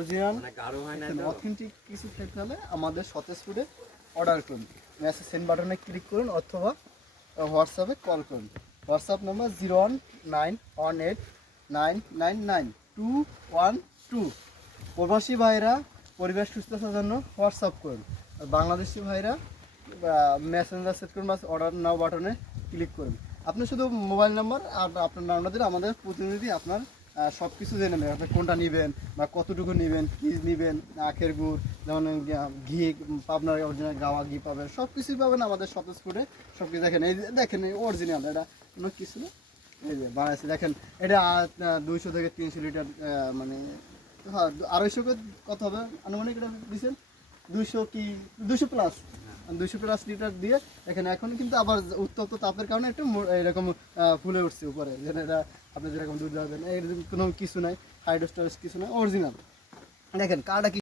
Original authentic কিছু খেতে হলে আমাদের সতেজ ফুডে অর্ডার করুন। মেসেজ সেন্ড বাটনে ক্লিক করুন অথবা হোয়াটসঅ্যাপে কল করুন। WhatsApp number 01918999212। প্রবাসী ভাইরা পরিবেশ সুস্থতার জন্য হোয়াটসঅ্যাপ করুন। আর বাংলাদেশি ভাইরা মেসেঞ্জার সেট করুন বা অর্ডার নাও বাটনে ক্লিক করুন। আপনি শুধু মোবাইল নাম্বার আর আপনার নামটা দিলে আমাদের প্রতিনিধি আপনার সব কিছু জেনে নেবেন। আপনি কোনটা নেবেন বা কতটুকু নেবেন, কী নেবেন, আখের গুড় যেমন ঘি, পাবনার অরিজিনাল গাওয়া ঘি পাবেন, সব কিছুই পাবেন আমাদের সতেজ ফুডে। সব কিছু দেখেন, এই দেখেন এই অরিজিনাল, এটা কোনো কিছু না, এই যে বানাইছে দেখেন। এটা 200 থেকে 300 লিটার, মানে হ্যাঁ 250 কত হবে আনুমানিক, এটা দিচ্ছেন 200 কি 200 প্লাস লিটার দিয়ে এখানে। এখন কিন্তু আবার উত্তপ্ত তাপের কারণে একটু এরকম ফুলে উঠছে উপরে, যেটা এটা আপনি যেরকম দুধ দেবেন এরকম কোনো কিছু নাই, হাইড্রো স্টোরেজ কিছু নাই, অরিজিনাল। দেখেন কার্ডটা কি